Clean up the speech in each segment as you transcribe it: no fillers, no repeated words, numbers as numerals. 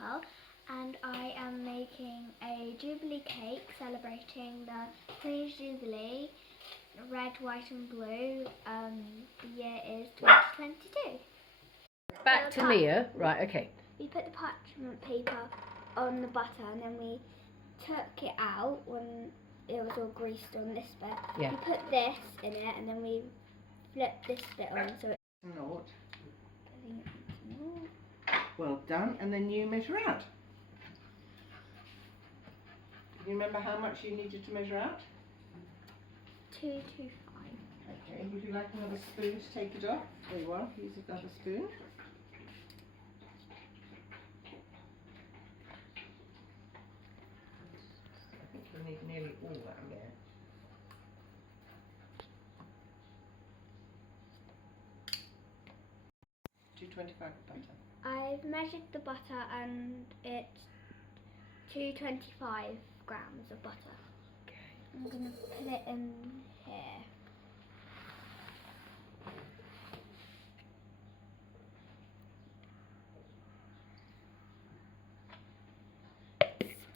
April, and I am making a Jubilee cake celebrating the Queen's Jubilee, red, white and blue. The year is 2022. Back to Mia. Right, okay. We put the parchment paper on the butter and then we took it out when it was all greased on this bit. Yeah. We put this in it and then we flipped this bit on so it's Not. Well done, and then you measure out. Can you remember how much you needed to measure out? 225. Okay, would you like another spoon to take it off? There you are, use another spoon. I think you'll need nearly all that there. $2.25 butter. I've measured the butter and it's 225 grams of butter. Okay. I'm going to put it in here.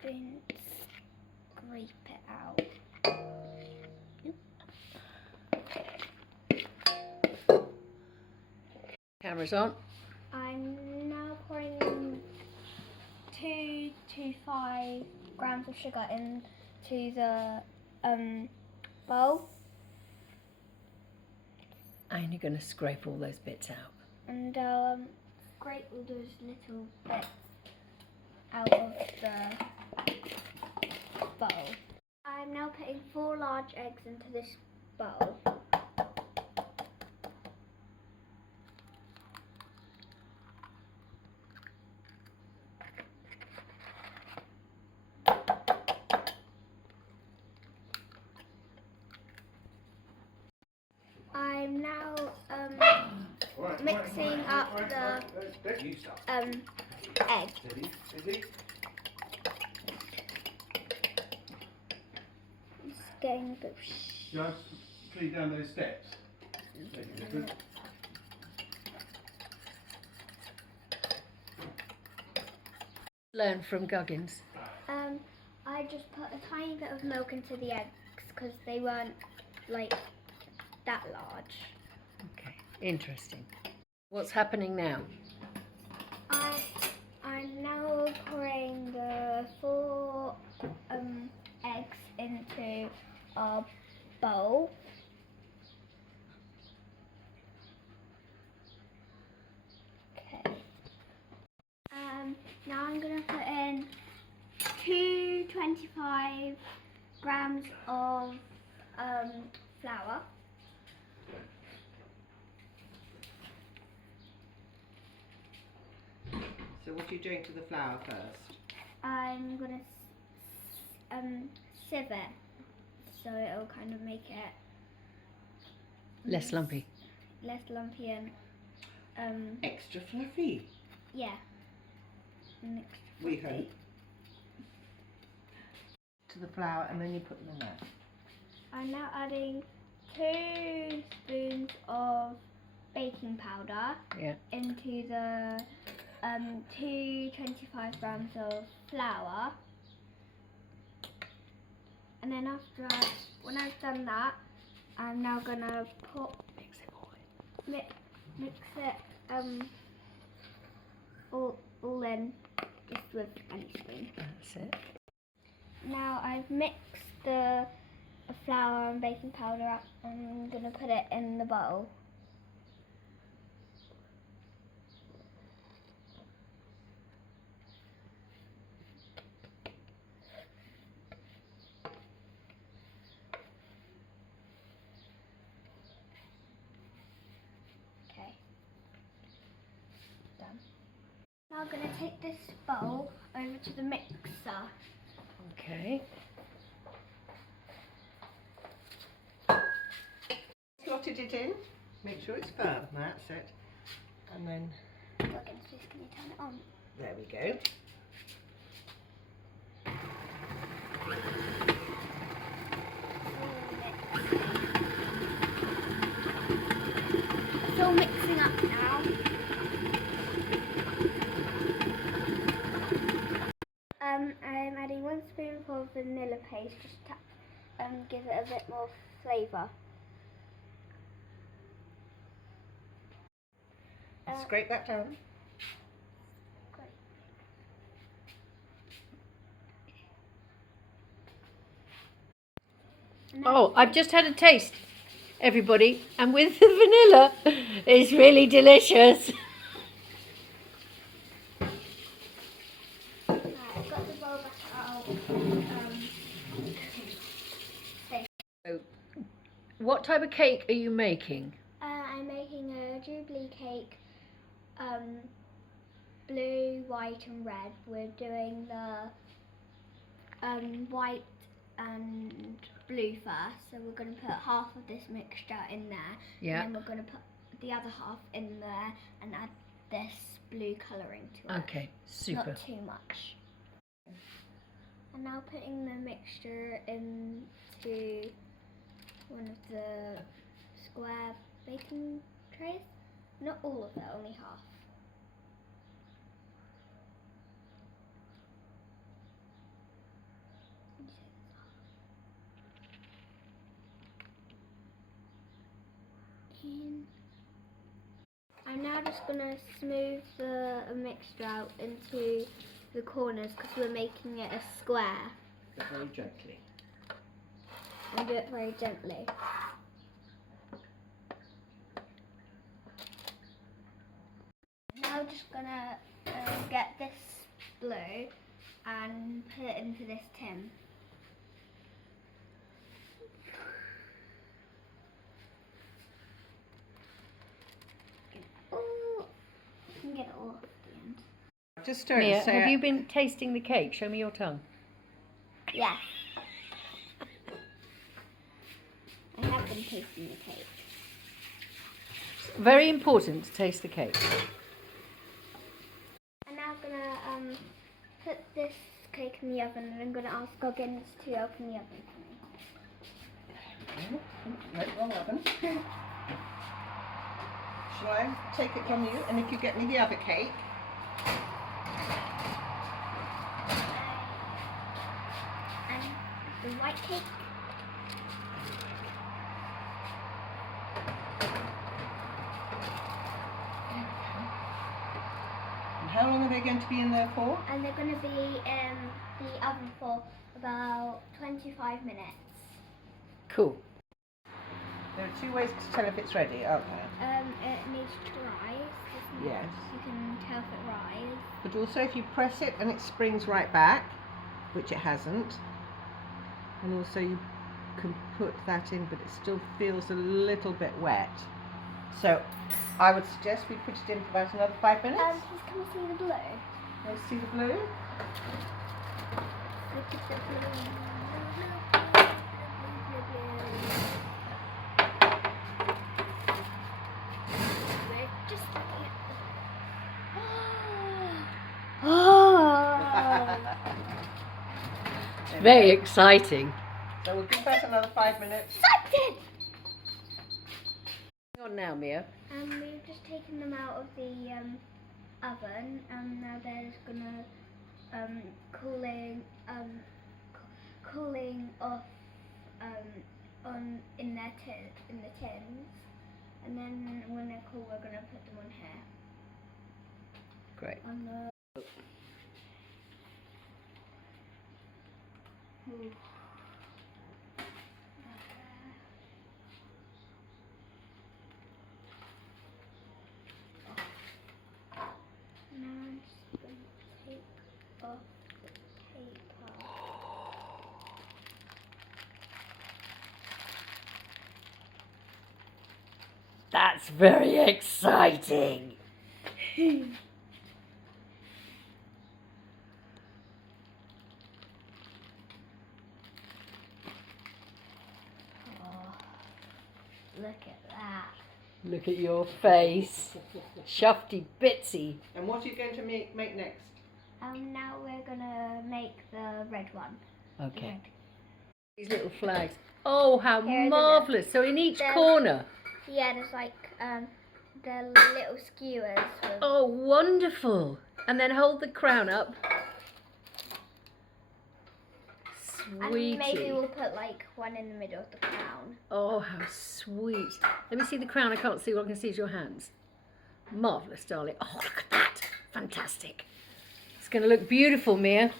Spoon, scrape it out. Camera's on. I'm now pouring in 225 grams of sugar into the bowl, And you're going to scrape all those bits out. and scrape all those little bits out of the bowl. I'm now putting 4 large eggs into this bowl. I'm now mixing up the egg. It's getting a bit. Just clean down those steps. Good. Learn from Guggins. I just put a tiny bit of milk into the eggs because they weren't like that large. Okay, interesting. What's happening now? I'm now pouring the 4 eggs into our bowl. Okay. Now I'm gonna put in 225 grams of flour. So what are you doing to the flour first? I'm gonna sieve it so it'll kind of make it Less lumpy. less lumpy and Extra fluffy, yeah. And extra we fluffy. hope. To the flour, and then you put them in there. I'm now adding 2 spoons of baking powder Yeah. into the 225 grams of flour, and then when I've done that, I'm now gonna Mix it all in. mix it all in just with any spoon. That's it. Now I've mixed the flour and baking powder up. I'm gonna put it in the bowl. Okay. Done. Now I'm gonna take this bowl over to the mixer. Okay. Slotted it in, make sure it's firm, that's it. And then, Guggins, please can you turn it on? there we go. It's all mixing up now. I'm adding 1 spoonful of vanilla paste just to give it a bit more flavour. Scrape that down. Oh, I've just had a taste, everybody, and with the vanilla, it's really delicious. I've got the bowl back out. So, what type of cake are you making? I'm making a Jubilee cake, blue, white and red. We're doing the white and blue first, so we're going to put half of this mixture in there, Yeah. and then we're going to put the other half in there and add this blue colouring to it. Okay, super. Not too much. And now putting the mixture into one of the square baking trays. Not all of it, only half. I'm now just going to smooth the mixture out into the corners because we're making it a square. Very gently. And do it very gently. Now I'm just going to get this blue and put it into this tin. Oh, you can get it all off at the end. Just starting Mia, to say. have you been tasting the cake? Show me your tongue. Yes. I have been tasting the cake. Very important to taste the cake. I'm now gonna put this cake in the oven, and I'm gonna ask Goggins to open the oven for me. Right, wrong oven. Shall I take it from you? And if you get me the other cake. And the white cake. And how long are they going to be in there for? And they're gonna be in the oven for about 25 minutes. Cool. There are 2 ways to tell if it's ready, aren't there? It needs to rise. doesn't it? Yes. You can tell if it rises. But also if you press it and it springs right back, which it hasn't, and also you can put that in but it still feels a little bit wet. So I would suggest we put it in for about another 5 minutes. Please can we see the blue? Let's see the blue. Look at the blue. We're just looking at the Oh! Very exciting. So we'll give that another 5 minutes. Excited! Hang on now, Mia. We've just taken them out of the oven, and now they're just gonna cooling off in the tins, and then when they're cool, we're gonna put them on here. Great. On the Ooh. Now I'm just going to take off the paper. That's very exciting. Oh, look at that. Look at your face. Shufty bitsy. And what are you going to make next? Now we're gonna make the red one. Okay. These little flags. Oh, how Here, marvellous. So in each There's- corner. Yeah, there's like the little skewers. With, Oh, wonderful. And then hold the crown up. sweetie. maybe we'll put like one in the middle of the crown. Oh, how sweet. Let me see the crown. I can't see. All I can see is your hands. Marvellous, darling. Oh, look at that. Fantastic. It's going to look beautiful, Mia.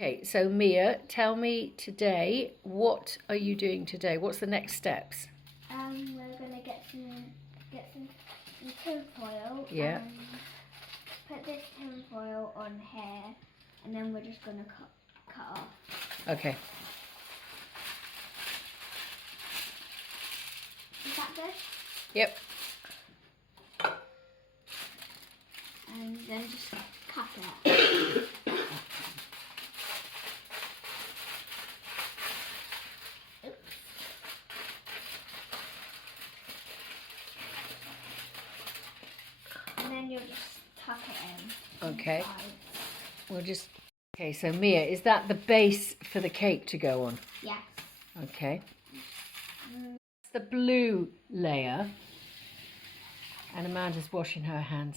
Okay, so Mia, tell me today, what are you doing today? What's the next steps? We're gonna get some tin foil. Yeah. Put this tin foil on here, and then we're just gonna cut off. Okay. Is that good? Yep. And then just cut it. And then you'll just tuck it in. Okay. inside. We'll just... Okay, so Mia, is that the base for the cake to go on? Yes. Okay. The blue layer. And Amanda's washing her hands.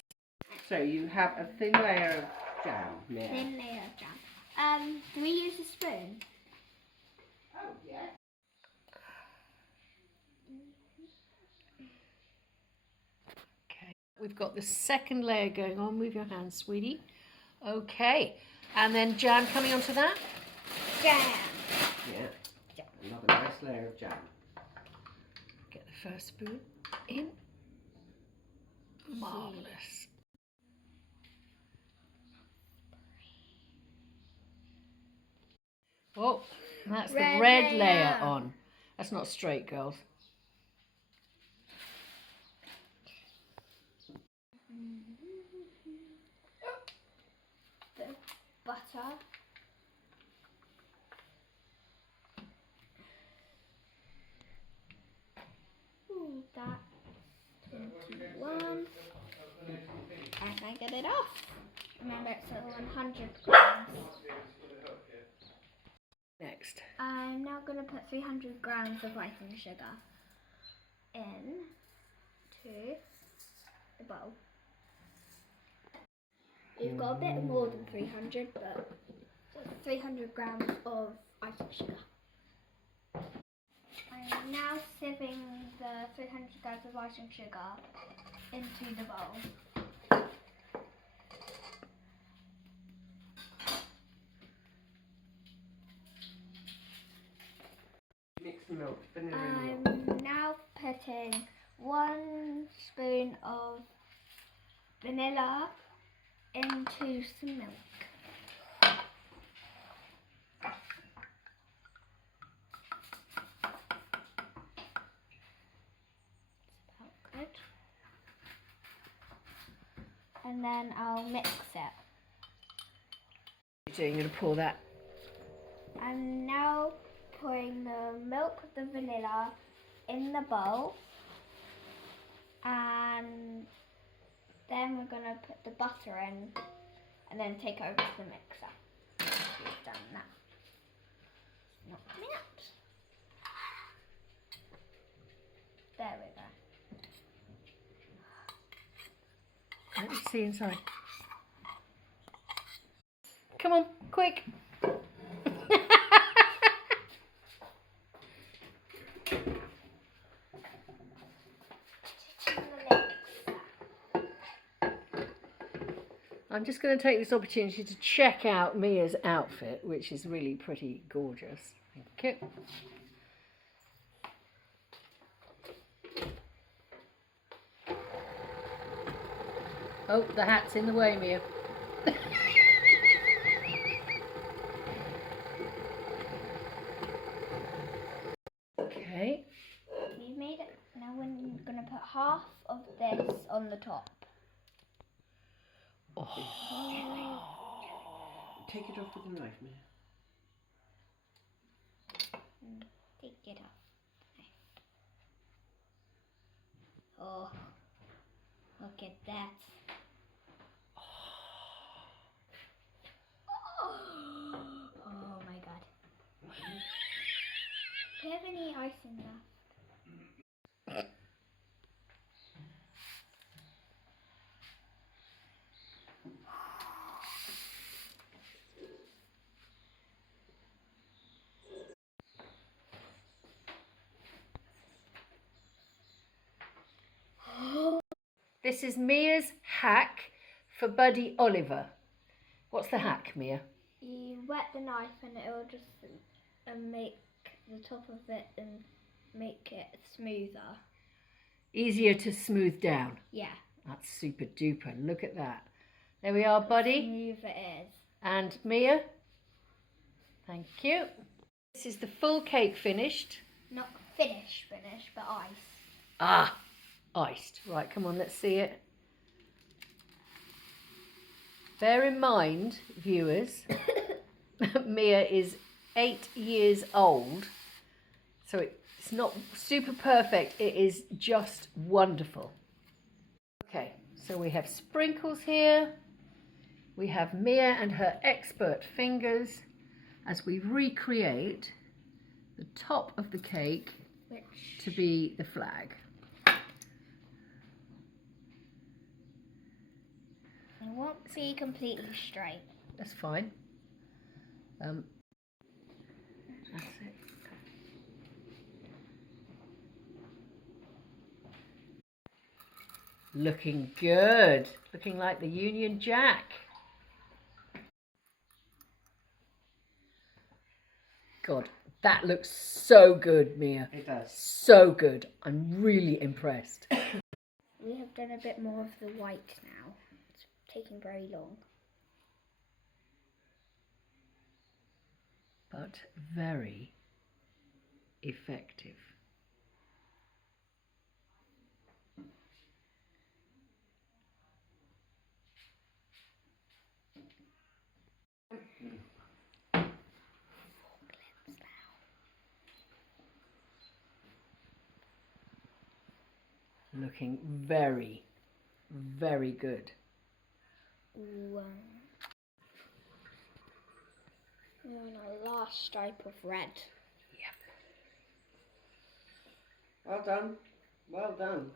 So you have a thin layer of jam, Mia. Thin layer of jam. Do we use a spoon? Oh, yeah. Okay. We've got the second layer going on. Move your hands, sweetie. Okay. And then jam coming onto that? Jam. Yeah. Another nice layer of jam. Get the first spoon in. Marvellous. Oh, that's the Red red layer layer. on. That's not straight, girls. The butter. Ooh, that's 21. And I get it off. Remember, it's 100 grams. Next. I'm now going to put 300 grams of icing sugar in to the bowl. We've got a bit more than 300, but 300 grams of icing sugar. I'm now sieving the 300 grams of icing sugar into the bowl. Mix the milk, vanilla and milk. I'm now putting 1 spoon of vanilla into some milk. It's about good. And then I'll mix it. So you're going to pour that. I'm now pouring the milk with the vanilla in the bowl, and then we're going to put the butter in and then take over to the mixer. We've done that. It's not coming out. There we go. Let me see inside. Come on, quick. I'm just going to take this opportunity to check out Mia's outfit, which is really pretty gorgeous. Thank you. Oh, the hat's in the way, Mia. Okay. We've made it. Now we're going to put half of this on the top. Take it off with a knife, Mia. Take it off. Oh, look at that. Oh my god. Do you have any icing left? This is Mia's hack for Buddy Oliver. What's the hack, Mia? You wet the knife and it will just make the top of it and make it smoother. Easier to smooth down. Yeah. That's super duper. Look at that. There we are, Buddy. Smooth it is. And Mia. Thank you. This is the full cake finished. Not finished, but ice. Ah, iced. Right, come on, let's see it. Bear in mind, viewers, Mia is 8 years old, so it's not super perfect. It is just wonderful. Okay, so we have sprinkles here. We have Mia and her expert fingers as we recreate the top of the cake to be the flag. It won't be completely straight. That's fine. That's it. Looking good. Looking like the Union Jack. God, that looks so good, Mia. It does. So good. I'm really impressed. We have done a bit more of the white now. It's taking very long. But very effective. Looking very, very good. Ooh, we're on our last stripe of red. Yep. Well done. Well done.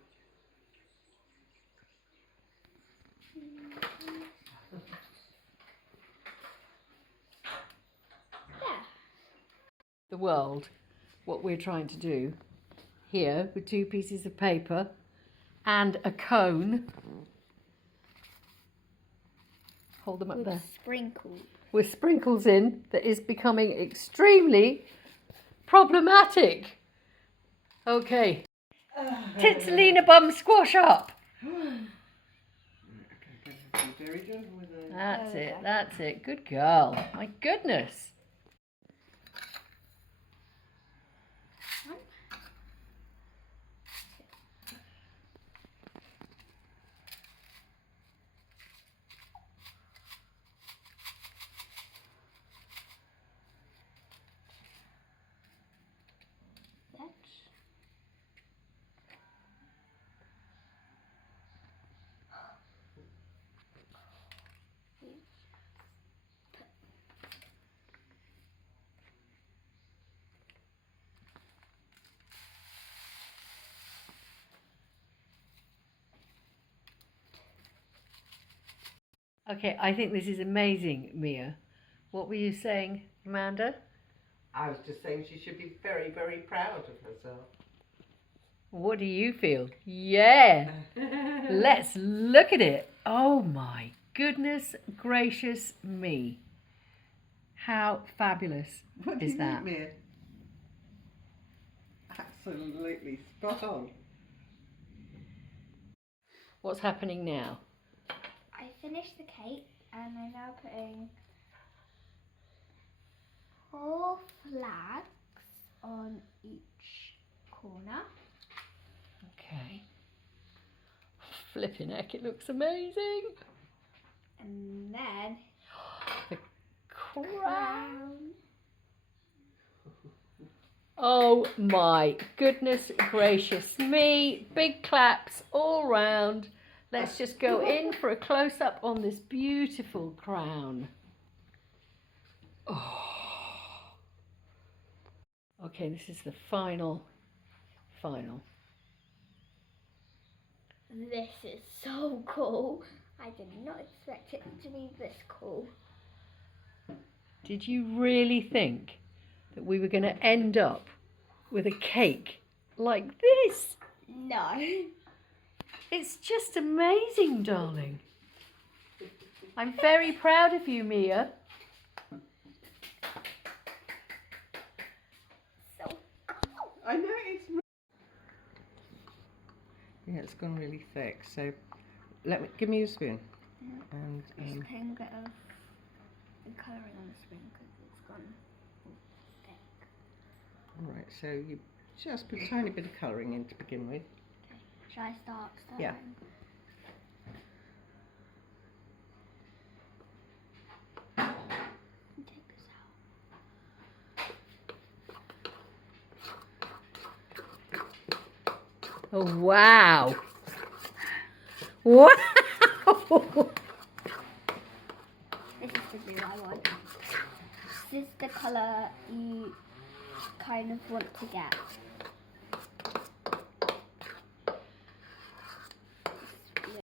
Yeah. The world, what we're trying to do here with 2 pieces of paper and a cone. Hold them up With there. sprinkles. With sprinkles in that is becoming extremely problematic. Okay. Titsalina bum squash up. Very gentle with it. That's it, that's it. Good girl. My goodness. Okay, I think this is amazing, Mia. What were you saying, Amanda? I was just saying she should be very, very proud of herself. What do you feel? Yeah. Let's look at it. Oh my goodness gracious me. How fabulous What do is you that? think, Mia? Absolutely spot on. What's happening now? I finished the cake and I'm now putting 4 flags on each corner. Okay. Flipping heck, it looks amazing. And then The crown. crown. Oh my goodness gracious me. Big claps all round. Let's just go in for a close-up on this beautiful crown. Oh. Okay, this is the final. This is so cool. I did not expect it to be this cool. Did you really think that we were going to end up with a cake like this? No. It's just amazing, darling. I'm very proud of you, Mia. So I know it's. Yeah, it's gone really thick. So, give me your spoon. And just putting a bit of the colouring on the spoon because it's gone thick. all right. So you just put a tiny bit of colouring in to begin with. Should I start stirring? Yeah. Take this out. Oh, wow. Wow. This is the blue I want. This is the colour you kind of want to get.